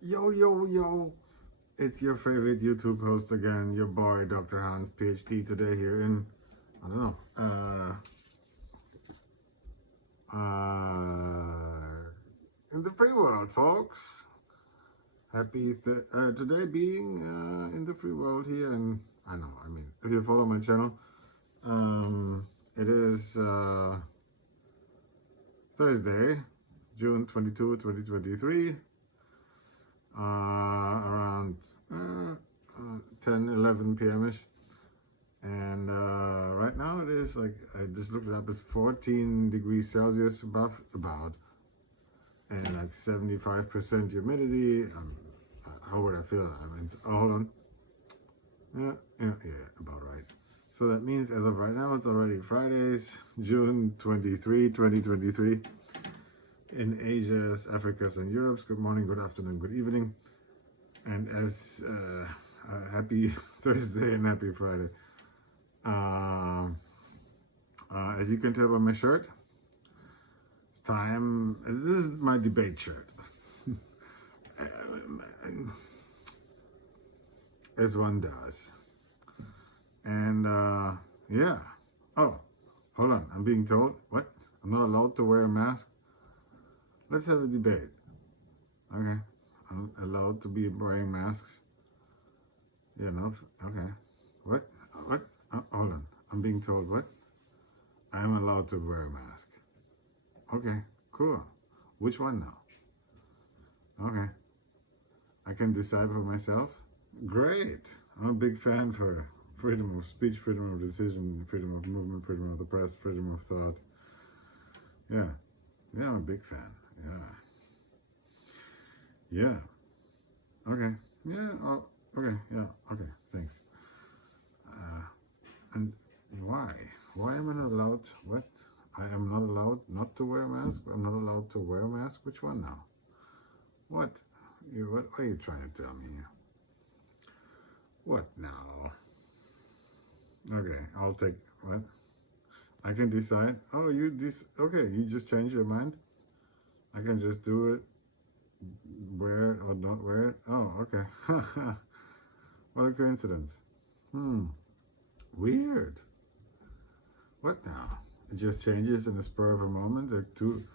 Yo, yo, yo. It's your favorite YouTube host again, your boy, Dr. Hans, PhD, today here in, I don't know, in the free world, folks. Happy today being in the free world here. And if you follow my channel, it is Thursday, June 22, 2023. Around 10, 11 p.m.-ish. And right now it is like, I just looked it up, it's 14 degrees Celsius above, about, and like 75% humidity. How would I feel? I mean, hold on. Yeah, about right. So that means as of right now, it's already Fridays, June 23, 2023. In Asia's, Africa's, and Europe's. Good morning, good afternoon, good evening. And as happy Thursday and happy Friday. As you can tell by my shirt, it's time. This is my debate shirt. As one does. And yeah. Oh, hold on. I'm being told, what? I'm not allowed to wear a mask? Let's have a debate. Okay. I'm allowed to be wearing masks? Yeah, no? Okay. What? What? Hold on. I'm being told what? I'm allowed to wear a mask. Okay, cool. Which one now? Okay. I can decide for myself? Great. I'm a big fan for freedom of speech, freedom of decision, freedom of movement, freedom of the press, freedom of thought. Yeah. Yeah, I'm a big fan. Yeah. Okay. Yeah. Okay. Yeah. Okay. Thanks. And why? Why am I not allowed? What? I am not allowed not to wear a mask? I'm not allowed to wear a mask? Which one now? What? What are you trying to tell me here? What now? Okay, I'll take what? I can decide. Oh, okay, you just change your mind? I can just do it, wear it or not wear it? Oh, okay. What a coincidence. Weird. What now? It just changes in the spur of a moment or two.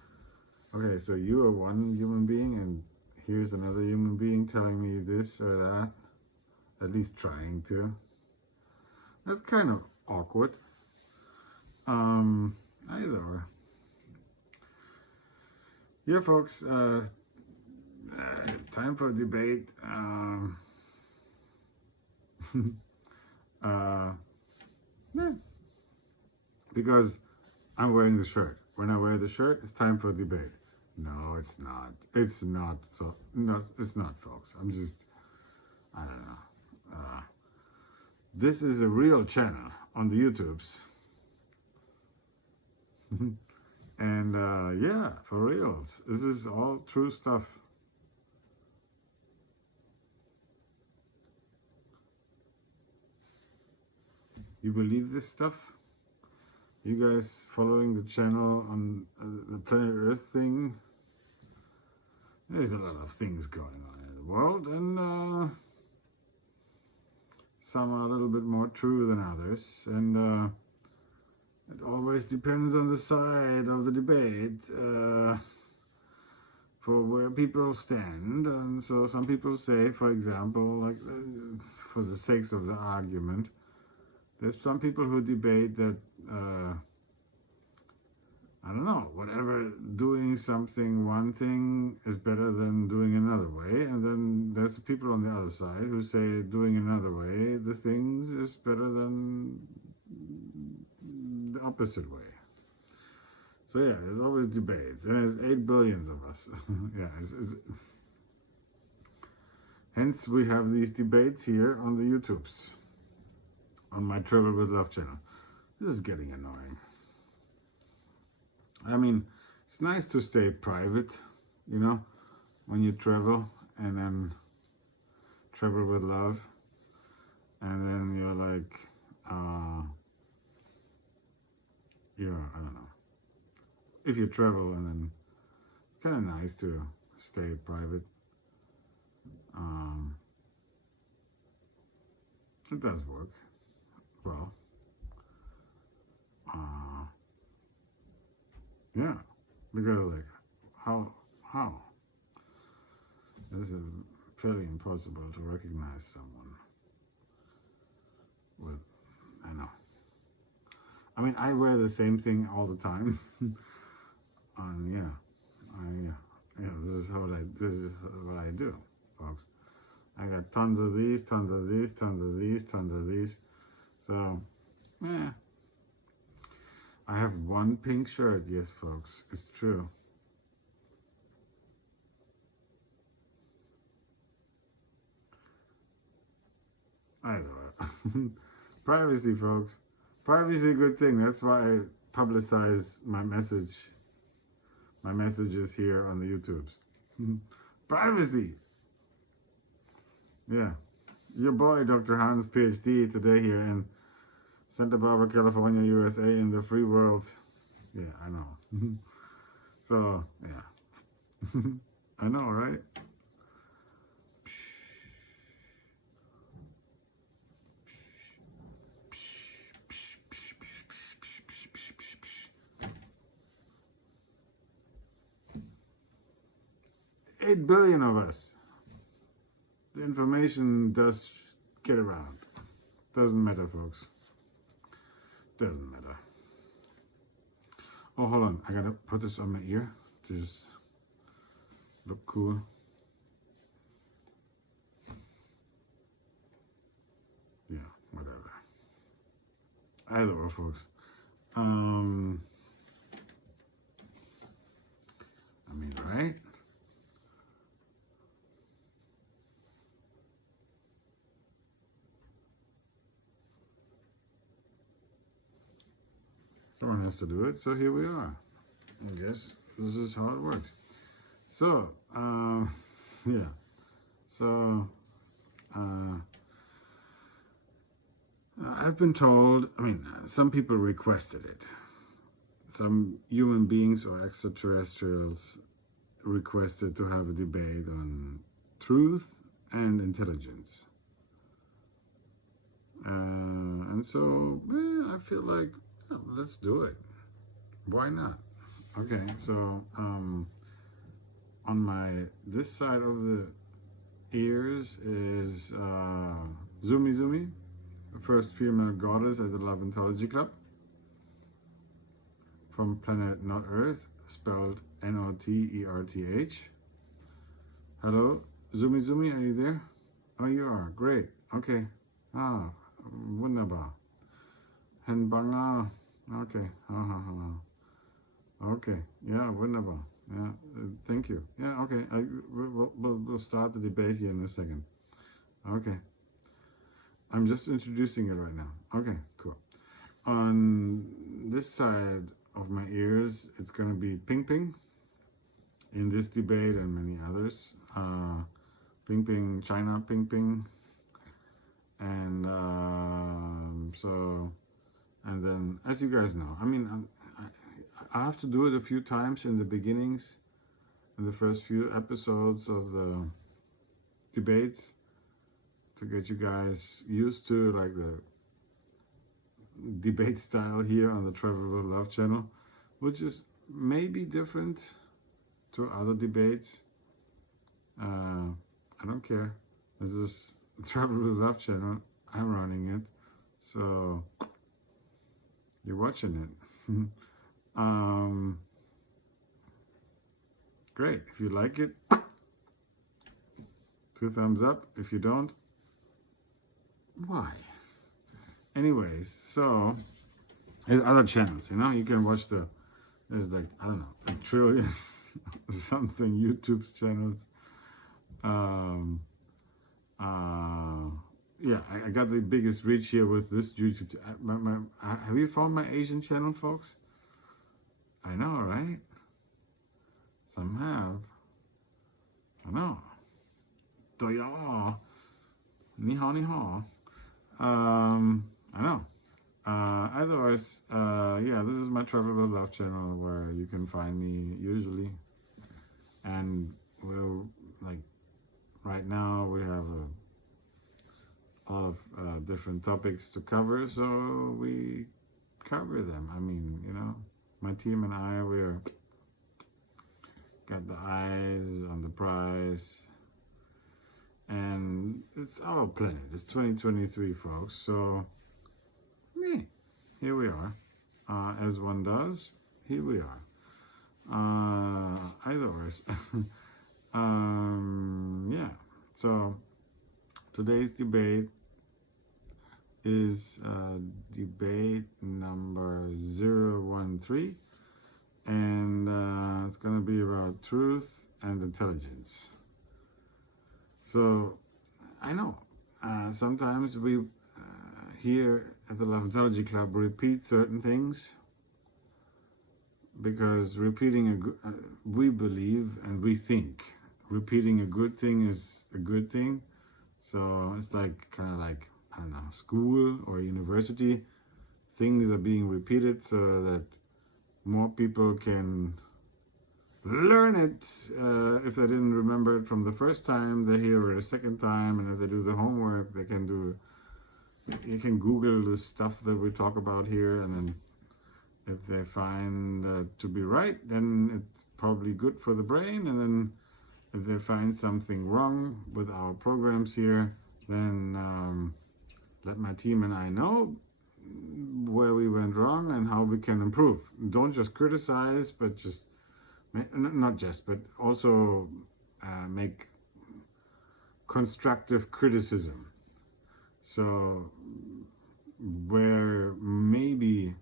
Okay, so you are one human being and here's another human being telling me this or that. At least trying to. That's kind of awkward. Either or. Yeah, folks, it's time for a debate. Yeah. Because I'm wearing the shirt. When I wear the shirt, it's time for a debate. No, it's not. It's not. So, no, it's not, folks. I don't know. This is a real channel on the YouTubes. And yeah, for reals. This is all true stuff. You believe this stuff? You guys following the channel on the Planet Earth thing? There's a lot of things going on in the world, and some are a little bit more true than others, and it always depends on the side of the debate for where people stand. And so some people say, for example, like for the sakes of the argument, there's some people who debate that I don't know, whatever, doing something, one thing is better than doing another way. And then there's the people on the other side who say doing another way, the things is better than the opposite way. So yeah, there's always debates. And there's 8 billion of us. Yeah, hence we have these debates here on the YouTubes, on my Travel with Love channel. This is getting annoying. I mean, it's nice to stay private, you know, when you travel, and then travel with love, and then you're like, I don't know. If you travel, and then it's kind of nice to stay private. Um, it does work well. Uh, yeah, because like how this is fairly impossible to recognize someone with. I know. I mean, I wear the same thing all the time. And yeah, this is what I do, folks. I got tons of these, tons of these, tons of these, tons of these. So, yeah. I have one pink shirt, yes, folks. It's true. Either privacy, folks. Privacy is a good thing. That's why I publicize my messages here on the YouTubes. Privacy. Yeah. Your boy, Dr. Hans, PhD, today here in Santa Barbara, California, USA, in the free world. Yeah, I know. So, yeah. I know, right? 8 billion of us. The information does get around. Doesn't matter, folks. Doesn't matter. Oh, hold on. I gotta put this on my ear to just look cool. Yeah, whatever. Either way, folks. I mean, right? Someone has to do it, so here we are. I guess this is how it works. So, yeah. So, I've been told, I mean, some people requested it. Some human beings or extraterrestrials requested to have a debate on truth and intelligence. And so, I feel like, let's do it. Why not? Okay, so on this side of the ears is Zumi Zumi, the first female goddess at the Love Ontology Club, from planet Not Earth, spelled Noterth. Hello, Zumi Zumi, are you there? Oh, you are. Great. Okay. Ah, wunderbar. Henbanga. Okay. Okay. Yeah, wunderbar. Yeah, thank you. Yeah, okay. We'll start the debate here in a second. Okay. I'm just introducing it right now. Okay, cool. On this side of my ears, it's going to be Ping Ping in this debate and many others. Ping Ping, China Ping Ping. And and then, as you guys know, I mean, I have to do it a few times in the beginnings, in the first few episodes of the debates, to get you guys used to like the debate style here on the Travel with Love channel, which is maybe different to other debates. I don't care. This is Travel with Love channel. I'm running it, so you're watching it. Great. If you like it, 2 thumbs up. If you don't, why? Anyways, so there's other channels, you know, you can watch there's like, I don't know, a trillion something YouTube channels. Yeah, I got the biggest reach here with this YouTube. Have you found my Asian channel, folks? I know, right? Some have. I know. 对呀，你好，你好。I know. Otherwise, yeah, this is my Travel with Love channel where you can find me usually, and we'll like right now we have a lot of different topics to cover, so we cover them. I mean, you know, my team and I, we're got the eyes on the prize, and it's our planet. It's 2023, folks. So, here we are. As one does, here we are. Either worse. Yeah. So today's debate is debate number 013, and it's going to be about truth and intelligence. So I know sometimes we here at the Love Intelligence Club repeat certain things, because repeating we believe and we think repeating a good thing is a good thing. So it's like kind of like, I don't know, school or university. Things are being repeated so that more people can learn it. If they didn't remember it from the first time, they hear it a second time, and if they do the homework, they can Google the stuff that we talk about here, and then if they find to be right, then it's probably good for the brain. And then if they find something wrong with our programs here, then let my team and I know where we went wrong and how we can improve. Don't just criticize, but just, not just, but also make constructive criticism. So where maybe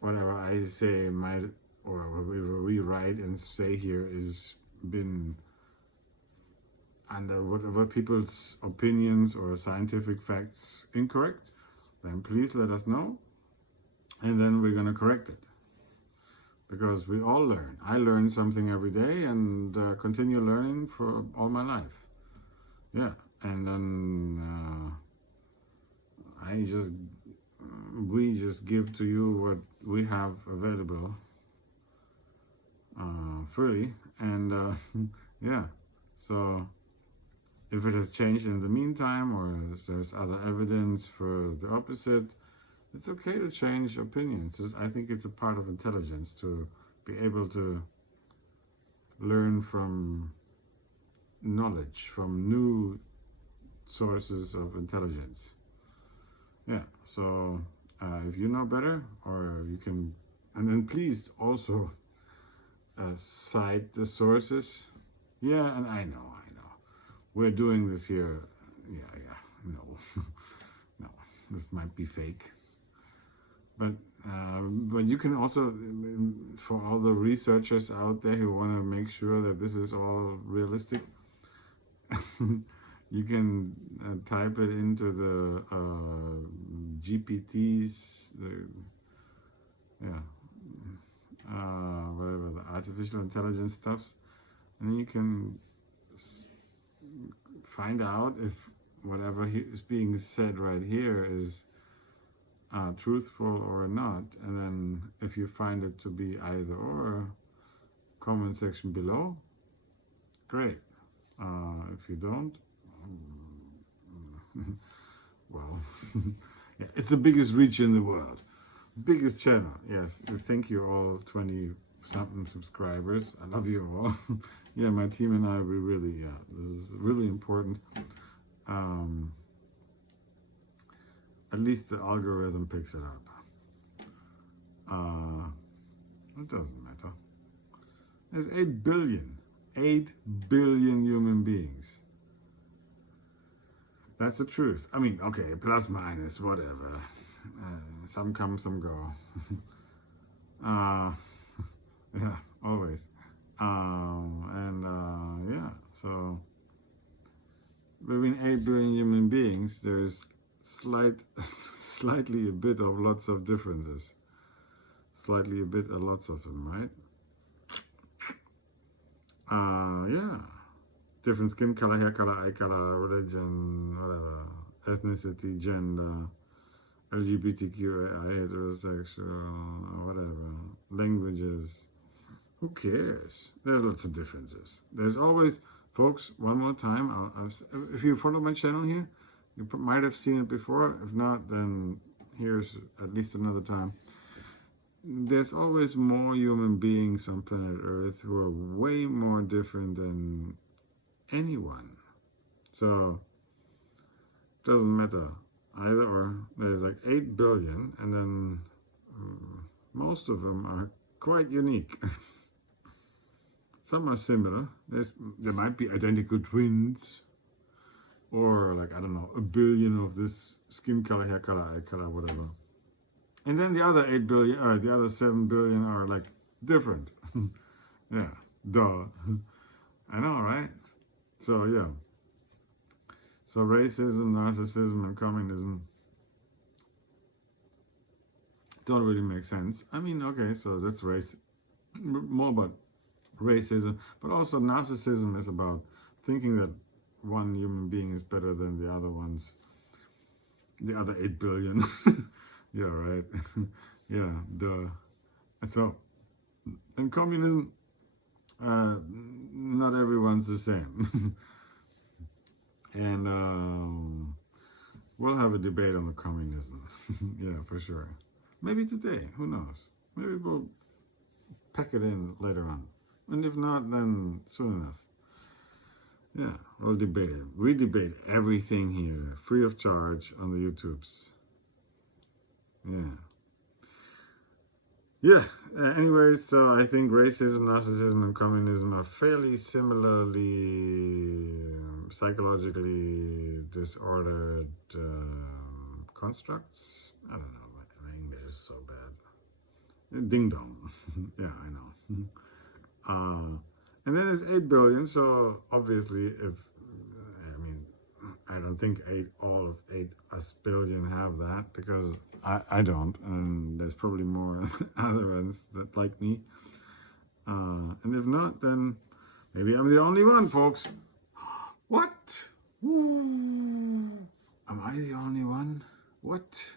whatever I say might, or we write and say here is been under whatever people's opinions or scientific facts incorrect, then please let us know, and then we're going to correct it. Because we all learn. I learn something every day, and continue learning for all my life. Yeah, and then we just give to you what we have available freely, and yeah. So if it has changed in the meantime, or if there's other evidence for the opposite, it's okay to change opinions. I think it's a part of intelligence to be able to learn from knowledge, from new sources of intelligence. Yeah, so if you know better, or you can, and then please also cite the sources. Yeah, and I know. We're doing this here. Yeah, no. No, this might be fake. But you can also, for all the researchers out there who want to make sure that this is all realistic, you can type it into the GPTs, whatever, the artificial intelligence stuffs, and then you can find out if whatever is being said right here is truthful or not. And then if you find it to be either or, comment section below. Great. If you don't, well, yeah, it's the biggest reach in the world, biggest channel. Yes, thank you all 20 something subscribers. I love you all. Yeah, my team and I, we really, this is really important. At least the algorithm picks it up. It doesn't matter. There's 8 billion human beings. That's the truth. I mean, okay, plus, minus, whatever. Some come, some go. Yeah, always. Yeah, so between 8 billion human beings, there's slightly a bit of lots of differences. Slightly a bit of lots of them, right? Yeah. Different skin color, hair color, eye color, religion, whatever, ethnicity, gender, LGBTQI, heterosexual, whatever, languages. Who cares? There's lots of differences. There's always Folks, one more time, if you follow my channel here, you might have seen it before. If not, then here's at least another time. There's always more human beings on planet Earth who are way more different than anyone. So, doesn't matter either or. There's like 8 billion, and then most of them are quite unique. Some are similar. There might be identical twins, or like, I don't know, a billion of this skin color, hair color, eye color, whatever. And then the other 8 billion, the other 7 billion are like different. Yeah, duh. I know, right? So yeah. So racism, narcissism, and communism don't really make sense. I mean, okay, so that's race, more about racism, but also narcissism is about thinking that one human being is better than the other ones, the other 8 billion. Yeah, right. Yeah, duh. And so, in communism, not everyone's the same. And we'll have a debate on the communism. Yeah, for sure. Maybe today, who knows? Maybe we'll pack it in later on. And if not, then soon enough. Yeah, we'll debate it. We debate everything here, free of charge on the YouTubes. Yeah. Yeah, anyways, so I think racism, narcissism, and communism are fairly similarly psychologically disordered constructs. I don't know, my English is so bad. Ding dong. Yeah, I know. And then there's 8 billion, so obviously I don't think all of 8 billion have that, because I don't, and there's probably more other ones that like me. And if not, then maybe I'm the only one, folks. What? Ooh. Am I the only one? What?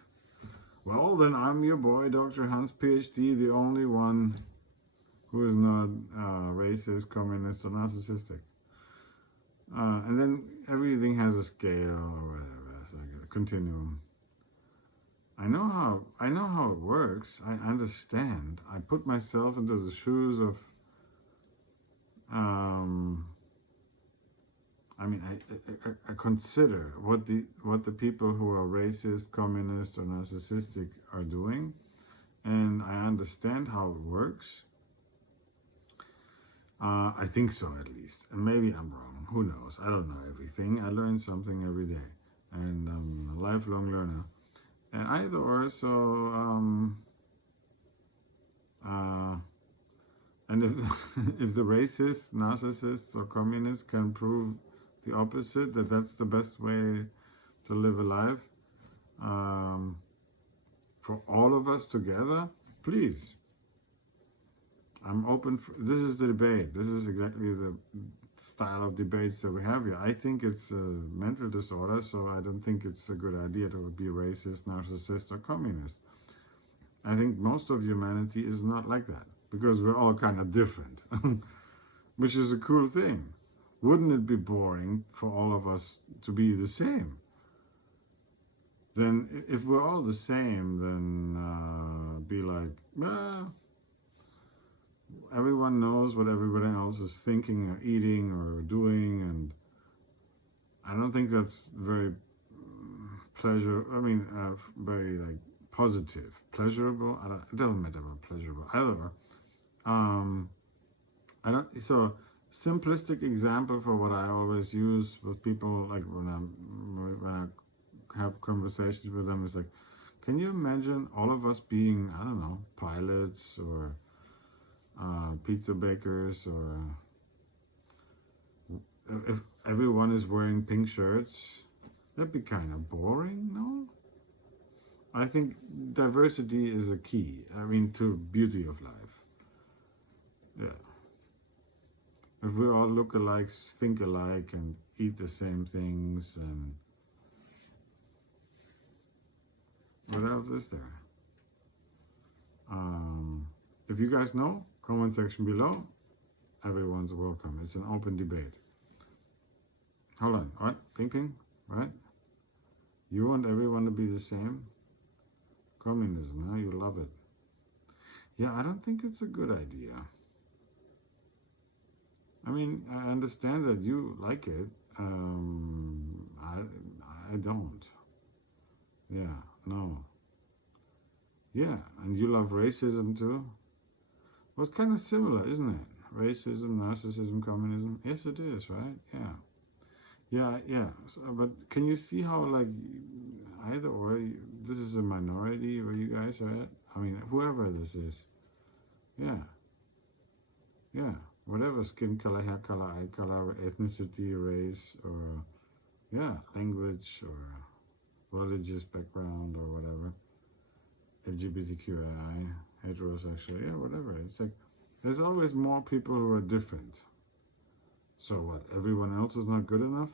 Well, then I'm your boy, Dr. Hans, PhD, the only one who is not racist, communist, or narcissistic. And then everything has a scale or whatever. It's like a continuum. I know how it works. I understand. I put myself into the shoes of. I consider what the people who are racist, communist, or narcissistic are doing, and I understand how it works. I think so, at least. And maybe I'm wrong. Who knows? I don't know everything. I learn something every day. And I'm a lifelong learner. And either or, so... and if the racists, narcissists, or communists can prove the opposite, that that's the best way to live a life, for all of us together, please. I'm open for, this is the debate. This is exactly the style of debates that we have here. I think it's a mental disorder, so I don't think it's a good idea to be racist, narcissist, or communist. I think most of humanity is not like that, because we're all kind of different, which is a cool thing. Wouldn't it be boring for all of us to be the same? Then if we're all the same, then be like, well, everyone knows what everybody else is thinking or eating or doing, and I don't think that's very very like positive. Pleasurable, it doesn't matter about pleasurable either. So simplistic example for what I always use with people, like when I have conversations with them, is like, can you imagine all of us being, I don't know, pilots or pizza bakers, or if everyone is wearing pink shirts? That'd be kind of boring, no? I think diversity is a key, to beauty of life. Yeah. If we all look alike, think alike, and eat the same things, and what else is there? If you guys know, comment section below. Everyone's welcome. It's an open debate. Hold on. What? Ping ping? What? You want everyone to be the same? Communism, huh? You love it. Yeah, I don't think it's a good idea. I mean, I understand that you like it. I don't. Yeah, no. Yeah, and you love racism too? Well, it's kind of similar, isn't it? Racism, narcissism, communism. Yes, it is, right? Yeah. Yeah. So, but can you see how, like, either or, this is a minority where you guys are at? I mean, whoever this is. Yeah. Yeah. Whatever skin color, hair color, eye color, ethnicity, race, or, yeah, language, or religious background, or whatever. LGBTQI, heterosexual, yeah, whatever. It's like, there's always more people who are different. So what, everyone else is not good enough?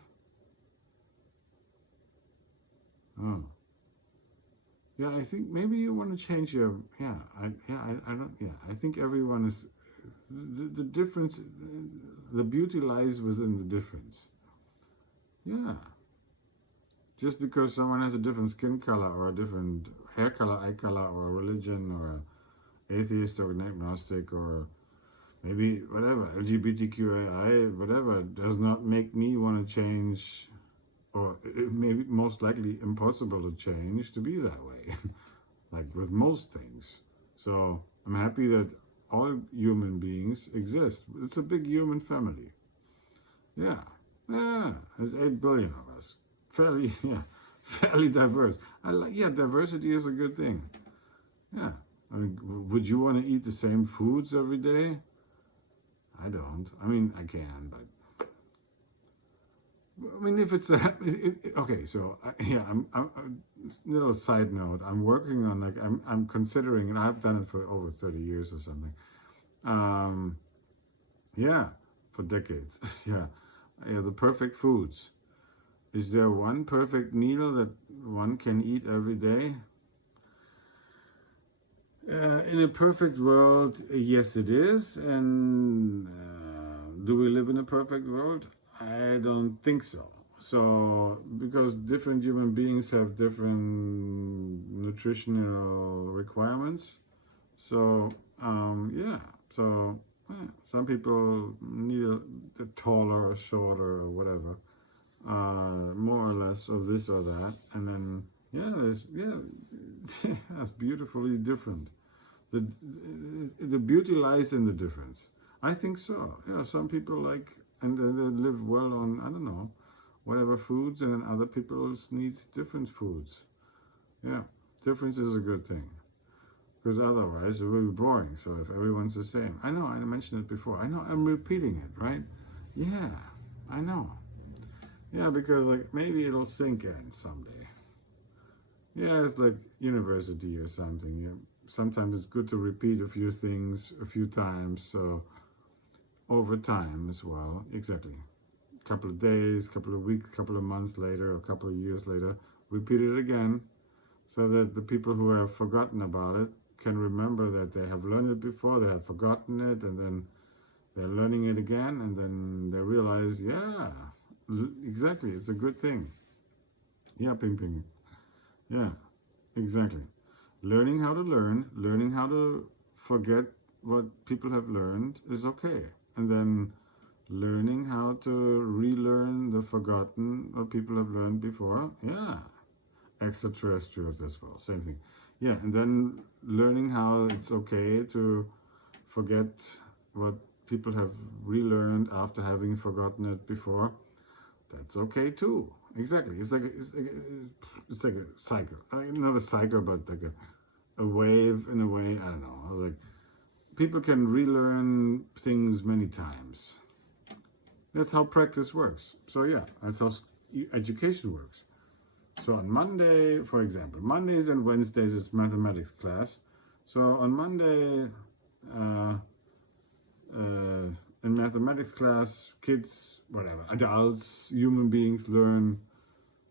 Oh. Yeah, I think maybe you want to change your, I don't, I think everyone is, the difference, the beauty lies within the difference. Yeah. Just because someone has a different skin color or a different hair color, eye color, or a religion, or a atheist or an agnostic, or maybe whatever, LGBTQI, whatever, does not make me want to change, or it may be most likely impossible to change to be that way, like with most things. So I'm happy that all human beings exist. It's a big human family. Yeah, there's 8 billion of us. Fairly diverse. Diversity is a good thing. Yeah. I mean, would you want to eat the same foods every day? I don't. I mean, I can, but I mean, if it's okay. So I'm little side note. I'm working on, like, I'm considering, and I've done it for over 30 years or something. For decades. yeah, the perfect foods. Is there one perfect meal that one can eat every day? In a perfect world, yes, it is. And do we live in a perfect world? I don't think so. So, because different human beings have different nutritional requirements. So, some people need a taller or shorter or whatever. More or less of this or that, and then that's beautifully different. The beauty lies in the difference. I think so. Yeah, some people like, and they live well on, I don't know, whatever foods, and then other people needs different foods. Yeah, difference is a good thing, because otherwise it will be boring. So if everyone's the same, I know I mentioned it before. I know I'm repeating it, right? Yeah, I know. Yeah, because, like, maybe it'll sink in someday. Yeah, it's like university or something. Yeah, sometimes it's good to repeat a few things a few times, so over time as well. Exactly. A couple of days, couple of weeks, couple of months later, or a couple of years later, repeat it again, so that the people who have forgotten about it can remember that they have learned it before, they have forgotten it, and then they're learning it again, and then they realize, yeah, exactly, it's a good thing. Yeah, ping ping. Yeah, exactly. Learning how to learn, learning how to forget what people have learned is okay. And then learning how to relearn the forgotten what people have learned before, yeah. Extraterrestrials as well, same thing. Yeah, and then learning how it's okay to forget what people have relearned after having forgotten it before. That's okay too. Exactly. It's like a cycle. Not a cycle, but like a wave in a way. I don't know. Like, people can relearn things many times. That's how practice works. So yeah, that's how education works. So on Monday, for example, Mondays and Wednesdays is mathematics class. So on Monday, in mathematics class, kids, whatever, adults, human beings learn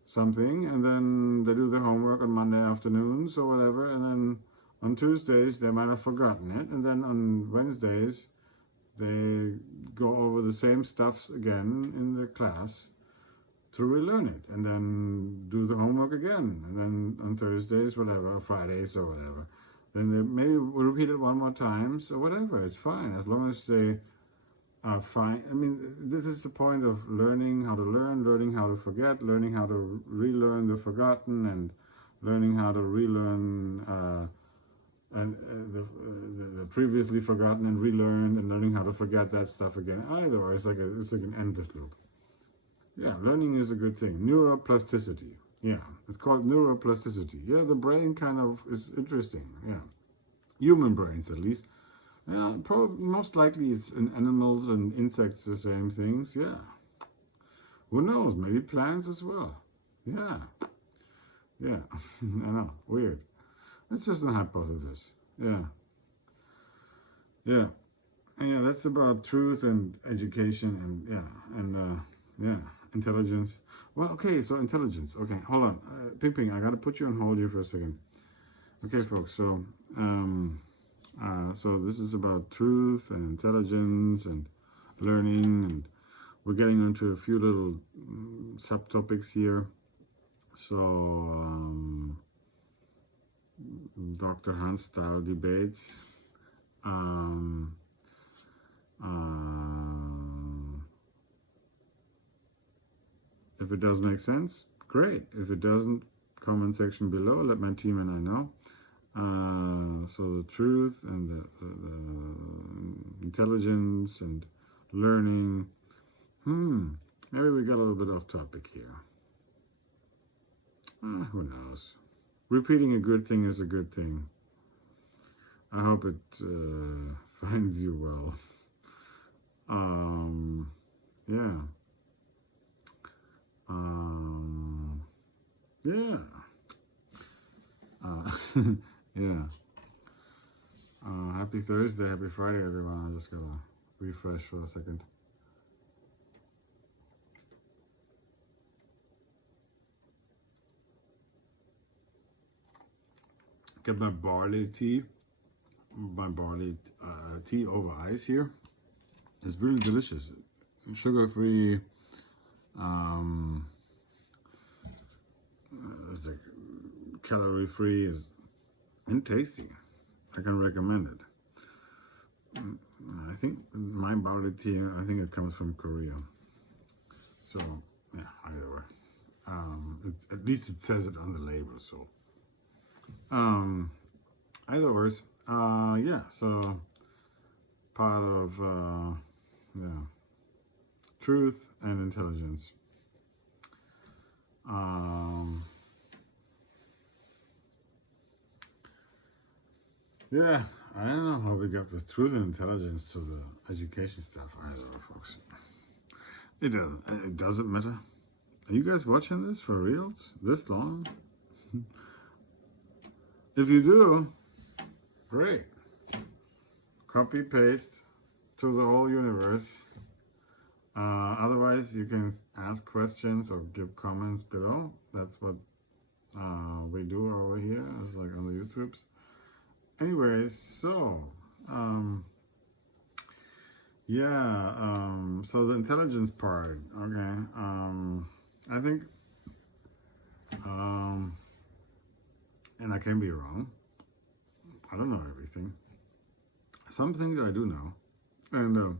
something, and then they do their homework on Monday afternoons or whatever, and then on Tuesdays they might have forgotten it, and then on Wednesdays they go over the same stuffs again in the class, to relearn it, and then do the homework again, and then on Thursdays, whatever, Fridays or whatever. Then they maybe repeat it one more time, or whatever. It's fine as long as they are fine. I mean, this is the point of learning how to learn, learning how to forget, learning how to relearn the forgotten, and learning how to relearn the previously forgotten and relearned, and learning how to forget that stuff again. Either or, it's like an endless loop. Yeah, learning is a good thing. Neuroplasticity. Yeah, it's called neuroplasticity. Yeah, the brain kind of is interesting. Yeah, human brains at least. Yeah, probably most likely it's in animals and insects the same things. Yeah, who knows? Maybe plants as well. Yeah, yeah. I know, weird. It's just a hypothesis. Yeah, yeah, and yeah. That's about truth and education and yeah, intelligence. Well, okay, so intelligence. Okay, hold on, Ping, I gotta put you on hold here for a second. Okay, folks. So this is about truth and intelligence and learning, and we're getting into a few little subtopics here. So, Dr. Hans style debates. If it does make sense, great. If it doesn't, comment section below. Let my team and I know. So the truth and the intelligence and learning. Maybe we got a little bit off topic here. Who knows? Repeating a good thing is a good thing. I hope it finds you well. Yeah. Yeah. Yeah. Happy Thursday, happy Friday, everyone. I just gotta refresh for a second. Get my barley tea over ice here. It's really delicious. Sugar-free. It's like calorie-free and tasty. I can recommend it. I think my barley tea, I think it comes from Korea. So, yeah, either way. At least it says it on the label, so. Either words, yeah, so part of, yeah, truth and intelligence. Yeah, I don't know how we got with truth and intelligence to the education stuff either, folks. It doesn't matter. Are you guys watching this for reals? This long? If you do, great. Copy, paste to the whole universe. Otherwise, you can ask questions or give comments below. That's what we do over here, it's like on the YouTubes. Anyways, so yeah, so the intelligence part, okay. I think, and I can be wrong. I don't know everything. Some things I do know, and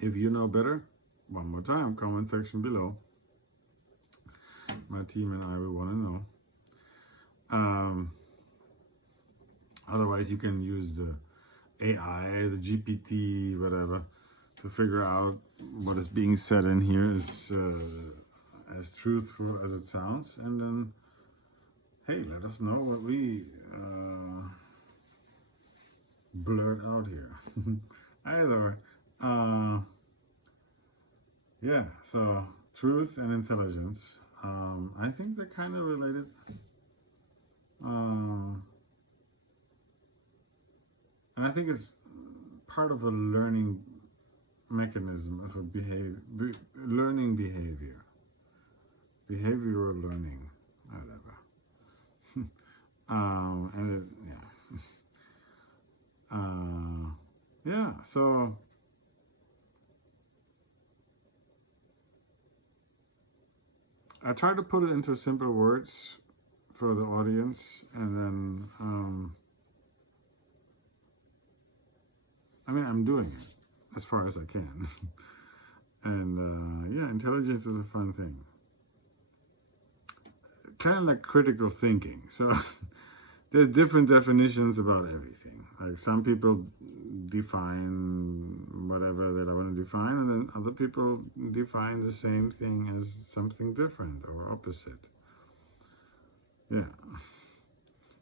if you know better, one more time, comment section below. My team and I will want to know. Otherwise, you can use the AI, the GPT, whatever, to figure out what is being said in here is as truthful as it sounds, and then, hey, let us know what we blurt out here. Either, yeah. So truth and intelligence. I think they're kind of related. And I think it's part of a learning mechanism of a learning behavior. Behavioral learning, whatever. And yeah. Yeah, so I try to put it into simple words for the audience, and then I mean, I'm doing it as far as I can. And yeah, intelligence is a fun thing. Kind of like critical thinking. So there's different definitions about everything. Like some people define whatever that I want to define, and then other people define the same thing as something different or opposite. Yeah.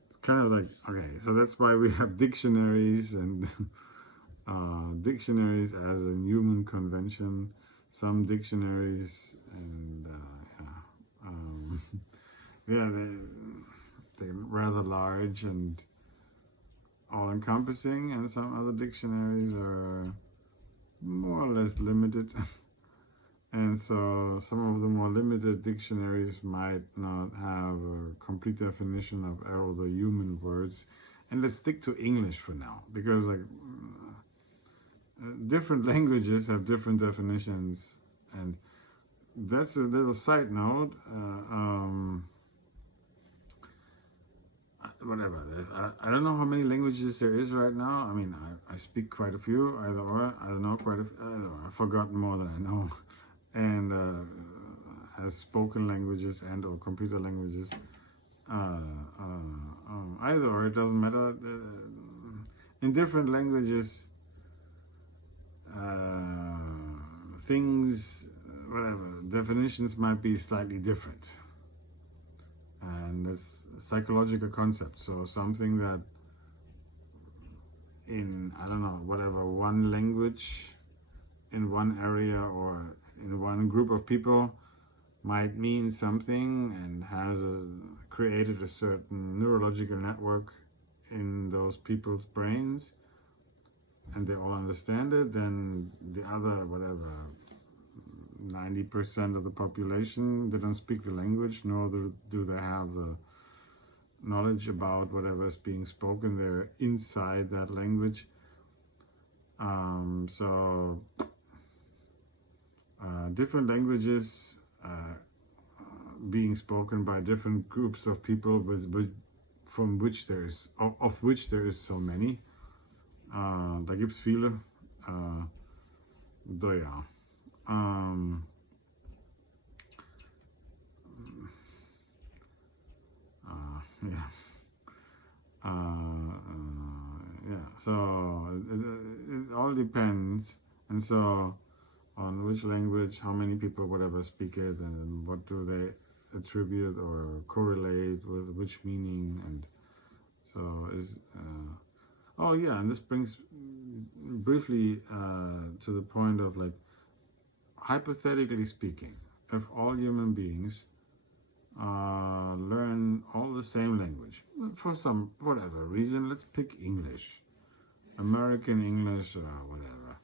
It's kind of like, okay, so that's why we have dictionaries and dictionaries as a human convention. Some dictionaries and yeah, they're rather large and all-encompassing, and some other dictionaries are more or less limited. And so some of the more limited dictionaries might not have a complete definition of all the human words. And let's stick to English for now, because like different languages have different definitions, and that's a little side note. Whatever. I don't know how many languages there is right now. I mean, I speak quite a few, either or. I don't know quite a few. I've forgotten more than I know. And has spoken languages and or computer languages. Either or, it doesn't matter. In different languages, things, whatever, definitions might be slightly different. And it's a psychological concept. So something that in, I don't know, whatever, one language in one area or in one group of people might mean something and has created a certain neurological network in those people's brains, and they all understand it, then the other, whatever, 90% of the population, they don't speak the language, nor do they have the knowledge about whatever is being spoken there inside that language. So different languages being spoken by different groups of people from which there is, of which there is so many. Da gibt's viele. Da ja. Yeah. Yeah. So it all depends, and so on which language, how many people, whatever, speak it, and what do they attribute or correlate with which meaning, and so is. Oh yeah, and this brings briefly to the point of, like, hypothetically speaking, if all human beings learn all the same language for some whatever reason, let's pick English, American English, whatever,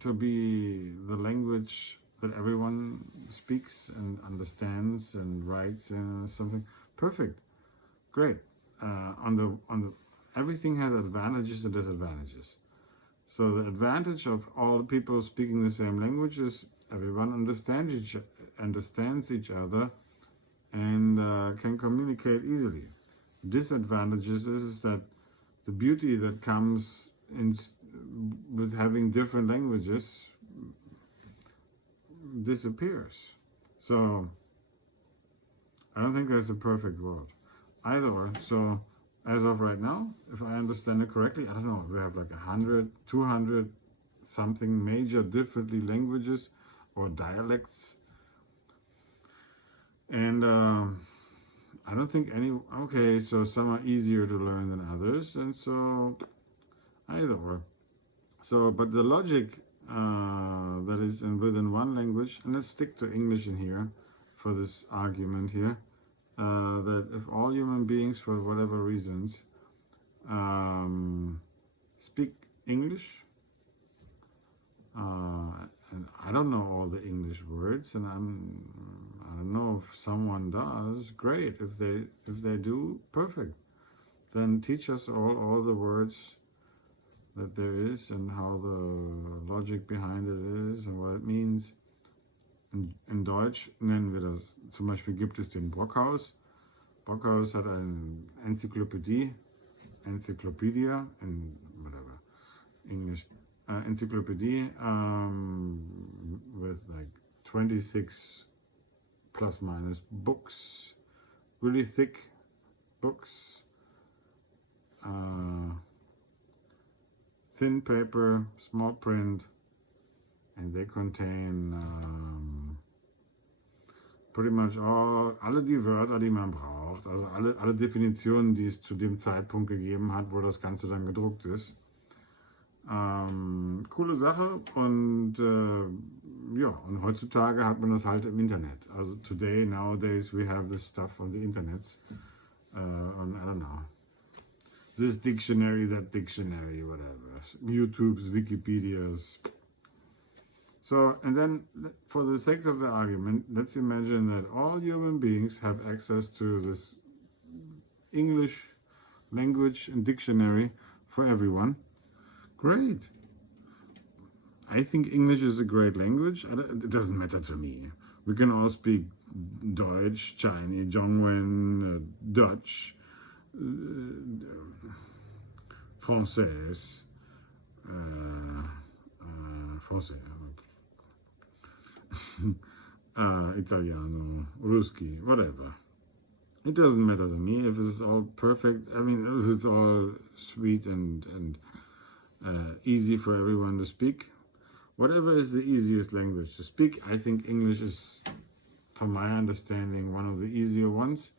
to be the language that everyone speaks and understands and writes in something perfect, great. On the everything has advantages and disadvantages. So the advantage of all people speaking the same language is everyone understands each other and can communicate easily. Disadvantages is that the beauty that comes with having different languages disappears. So I don't think there's a perfect world. Either or. So as of right now, if I understand it correctly, I don't know, we have like 100, 200 something major differently languages or dialects. And I don't think okay, so some are easier to learn than others, and so either or. So, but the logic that is within one language, and let's stick to English in here for this argument here, that if all human beings, for whatever reasons, speak English, and I don't know all the English words, and I don't know if someone does. Great. If they do, perfect. Then teach us all the words that there is and how the logic behind it is and what it means. In Deutsch nennen wir das, zum Beispiel gibt es den Brockhaus. Brockhaus hat eine Enzyklopädie, Encyclopedia, in whatever, English, encyclopedia with like 26 plus minus books, really thick books, thin paper, small print, and they contain pretty much alle die Wörter, die man braucht, also alle Definitionen, die es zu dem Zeitpunkt gegeben hat, wo das Ganze dann gedruckt ist. Coole Sache und ja, und heutzutage hat man das halt im Internet. Also nowadays we have this stuff on the internet. On, I don't know, this dictionary, that dictionary, whatever, YouTube's, Wikipedia's. So, and then for the sake of the argument, let's imagine that all human beings have access to this English language and dictionary for everyone. Great. I think English is a great language. It doesn't matter to me. We can all speak Deutsch, Chinese, Zhongwen, Dutch, Français, Italiano, Ruski, whatever. It doesn't matter to me if it's all perfect. I mean, if it's all sweet and easy for everyone to speak. Whatever is the easiest language to speak, I think English is, from my understanding, one of the easier ones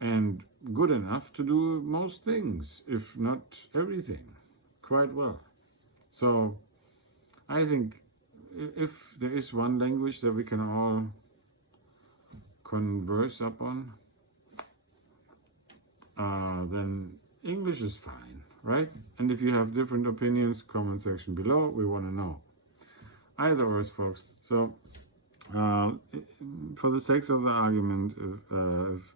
and good enough to do most things, if not everything, quite well. So I think if there is one language that we can all converse upon, then English is fine, right? And if you have different opinions, comment section below, we want to know. Either or, folks. So for the sake of the argument, if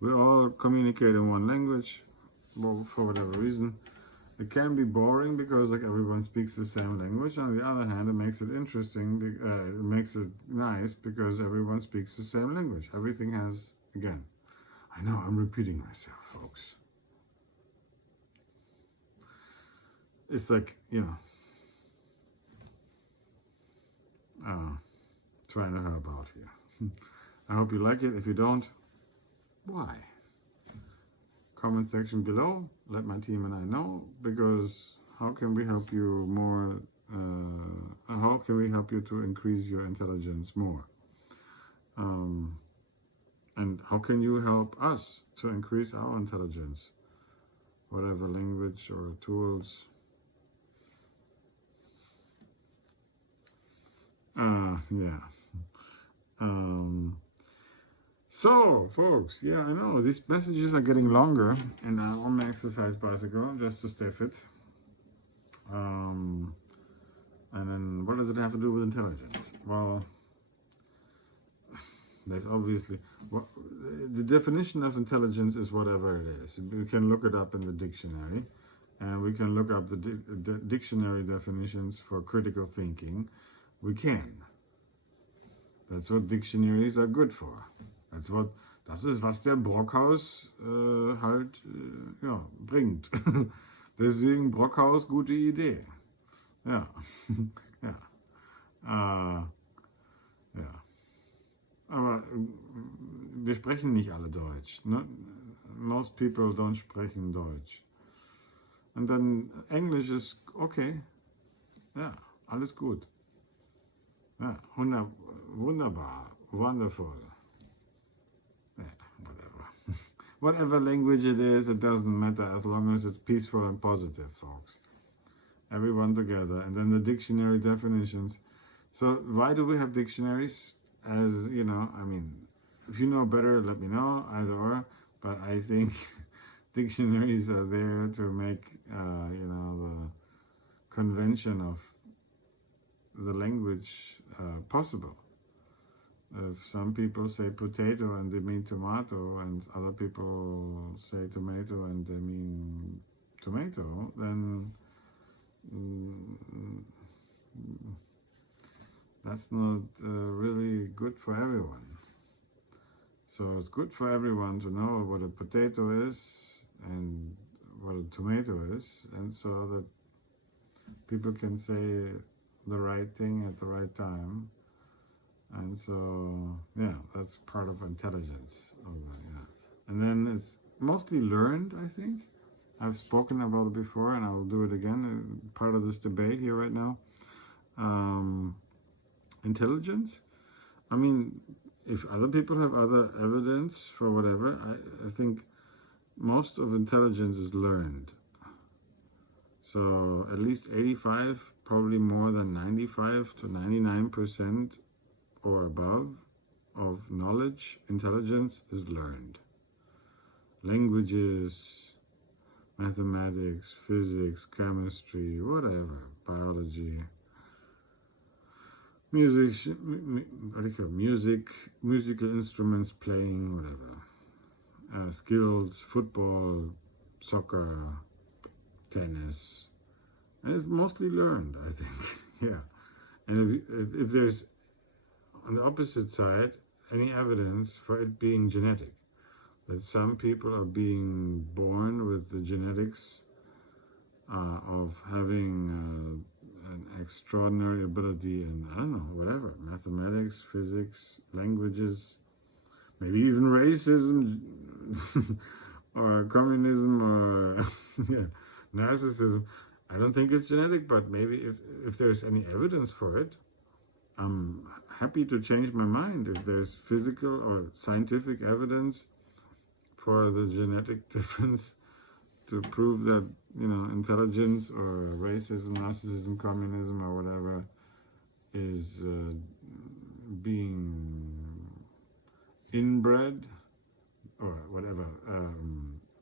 we all communicate in one language, well, for whatever reason, it can be boring because like everyone speaks the same language. On the other hand, it makes it interesting, it makes it nice because everyone speaks the same language. Everything has, again, I know I'm repeating myself, folks. It's like, you know, trying to help out here. I hope you like it. If you don't, why? Comment section below. Let my team and I know, because how can we help you more? How can we help you to increase your intelligence more? And how can you help us to increase our intelligence? Whatever language or tools. Yeah. So, folks, yeah, I know these messages are getting longer, and I'm on my exercise bicycle just to stay fit. And then, what does it have to do with intelligence? Well, there's obviously the definition of intelligence is whatever it is. We can look it up in the dictionary, and we can look up the dictionary definitions for critical thinking. We can. That's what dictionaries are good for. Das ist, was der Brockhaus halt ja, bringt. Deswegen Brockhaus, gute Idee. Ja. Ja. Ja. Aber wir sprechen nicht alle Deutsch. Ne? Most people don't sprechen Deutsch. Und dann Englisch ist okay. Ja, alles gut. Ja, wunderbar, wonderful. Yeah, whatever. Whatever language it is, it doesn't matter as long as it's peaceful and positive, folks. Everyone together. And then the dictionary definitions. So why do we have dictionaries? As, you know, I mean, if you know better, let me know, either or. But I think dictionaries are there to make, you know, the convention of the language possible. If some people say potato and they mean tomato, and other people say tomato and they mean tomato, then That's not really good for everyone. So it's good for everyone to know what a potato is and what a tomato is, and so that people can say the right thing at the right time. And so, yeah, that's part of intelligence. Yeah. And then it's mostly learned, I think. I've spoken about it before, and I will do it again. Part of this debate here right now. Intelligence. I mean, if other people have other evidence for whatever, I think most of intelligence is learned. So at least 85, probably more than 95 to 99% or above of knowledge, intelligence is learned. Languages, mathematics, physics, chemistry, whatever, biology, music, what do you call it? Musical instruments, playing, whatever. Skills, football, soccer, tennis. And it's mostly learned, I think. Yeah. And if there's, on the opposite side, any evidence for it being genetic, that some people are being born with the genetics of having an extraordinary ability in, I don't know, whatever, mathematics, physics, languages, maybe even racism or communism or yeah, narcissism. I don't think it's genetic, but maybe if there's any evidence for it, I'm happy to change my mind. If there's physical or scientific evidence for the genetic difference to prove that, you know, intelligence or racism, narcissism, communism, or whatever is being inbred or whatever,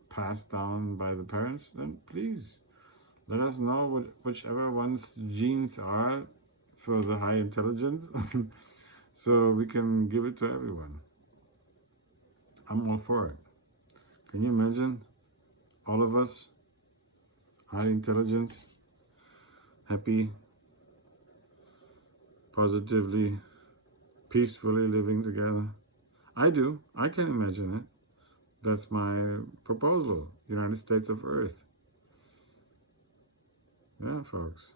passed down by the parents, then please let us know whichever one's genes are for the high intelligence so we can give it to everyone. I'm all for it. Can you imagine all of us, high intelligent, happy, positively, peacefully living together? I do. I can imagine it. That's my proposal. United States of Earth. Yeah, folks.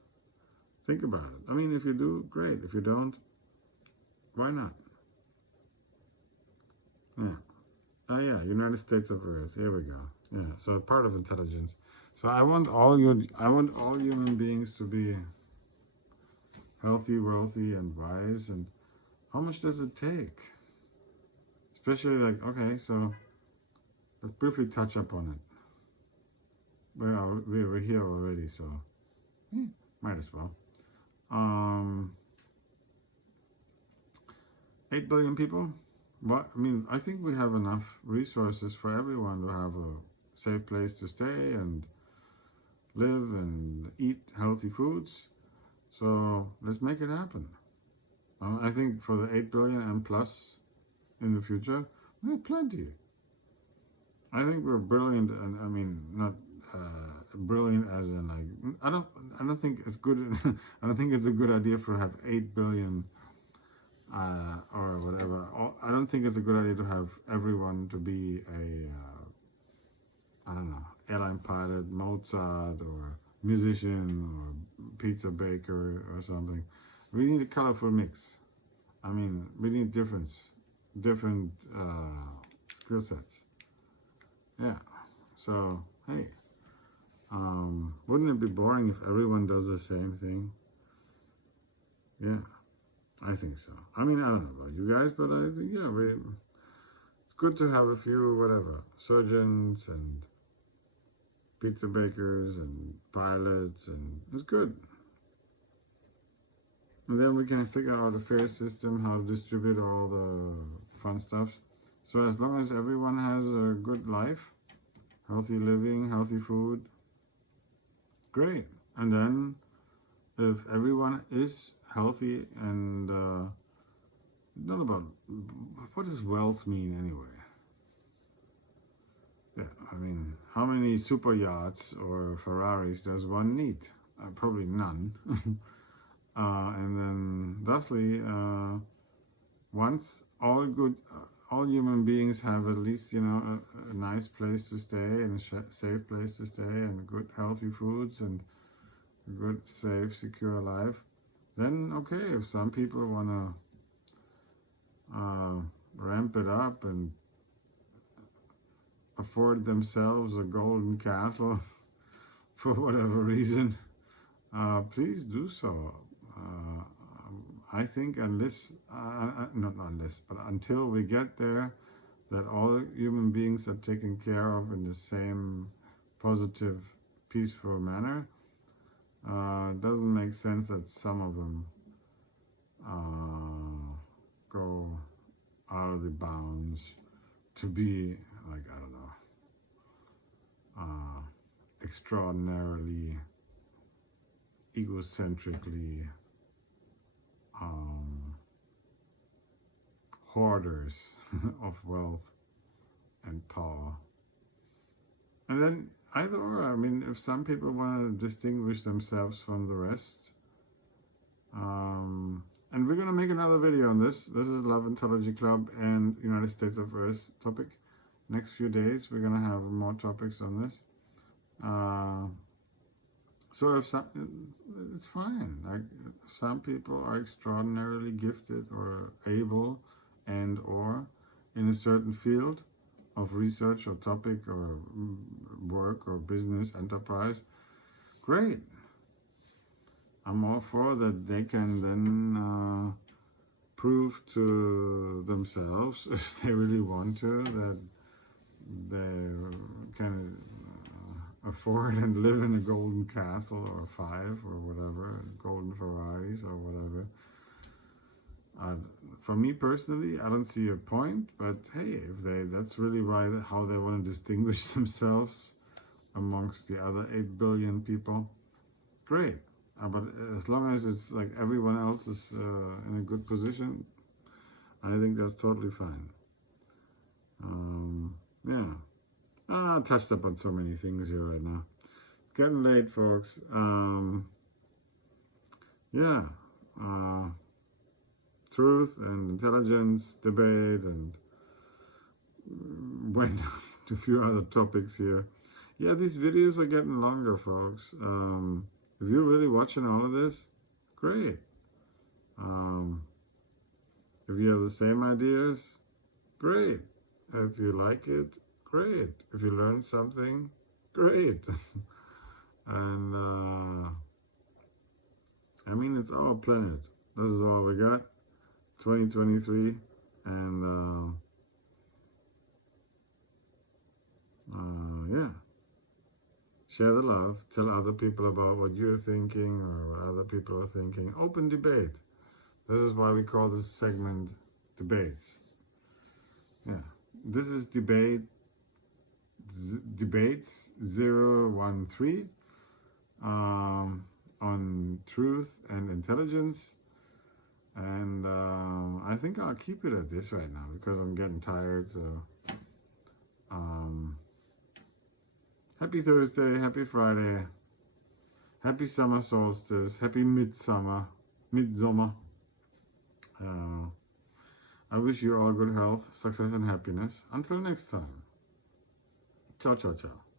Think about it. I mean, if you do, great. If you don't, why not? Yeah. Yeah, United States of Earth. Here we go. Yeah, so part of intelligence. So I want all human beings to be healthy, wealthy, and wise. And how much does it take? Especially like, okay, so let's briefly touch up on it. We're here already, so might as well. 8 billion people. What I mean, I think we have enough resources for everyone to have a safe place to stay and live and eat healthy foods. So let's make it happen. I think for the 8 billion and plus in the future, we have plenty. I think we're brilliant, and I mean not brilliant as in like I don't think it's good. I don't think it's a good idea for have 8 billion. Or whatever. I don't think it's a good idea to have everyone to be a, I don't know, airline pilot, Mozart, or musician, or pizza baker, or something. We need a colorful mix. I mean, we need different skill sets. Yeah. So, hey, wouldn't it be boring if everyone does the same thing? Yeah. I think so. I mean, I don't know about you guys, but I think, yeah, it's good to have a few, whatever, surgeons and pizza bakers and pilots, and it's good. And then we can figure out a fair system, how to distribute all the fun stuff. So as long as everyone has a good life, healthy living, healthy food, great. And then if everyone is healthy and not about what does wealth mean anyway? Yeah, I mean, how many super yachts or Ferraris does one need? Probably none. And then thusly, once all human beings have at least, a nice place to stay and a safe place to stay and good healthy foods and a good, safe, secure life, then okay, if some people want to ramp it up and afford themselves a golden castle for whatever reason, please do so. I think not unless, but until we get there, that all human beings are taken care of in the same positive, peaceful manner, it doesn't make sense that some of them go out of the bounds to be, like, I don't know, extraordinarily, egocentrically, hoarders of wealth and power. And then either or, I mean, if some people want to distinguish themselves from the rest, and we're going to make another video on this. This is Love Ontology Club and United States of Earth topic. Next few days, we're going to have more topics on this. So if it's fine. Like, some people are extraordinarily gifted or able and or in a certain field of research or topic or work or business enterprise. Great. I'm all for that. They can then prove to themselves, if they really want to, that they can afford and live in a golden castle or 5 or whatever, golden Ferraris or whatever. For me personally, I don't see a point, but hey, if that's really how they want to distinguish themselves amongst the other 8 billion people, great. But as long as it's like everyone else is in a good position, I think that's totally fine. Yeah. I touched up on so many things here right now. It's getting late, folks. Yeah. Truth and intelligence, debate, and went to a few other topics here. Yeah, these videos are getting longer, folks. If you're really watching all of this, great. If you have the same ideas, great. If you like it, great. If you learned something, great. And I mean, it's our planet. This is all we got. 2023, and yeah. Share the love. Tell other people about what you're thinking or what other people are thinking. Open debate. This is why we call this segment Debates. Yeah. This is Debates 013 on truth and intelligence. And I think I'll keep it at this right now because I'm getting tired. So happy Thursday, happy Friday, happy summer solstice, happy midsummer. I wish you all good health, success, and happiness. Until next time. Ciao, ciao, ciao.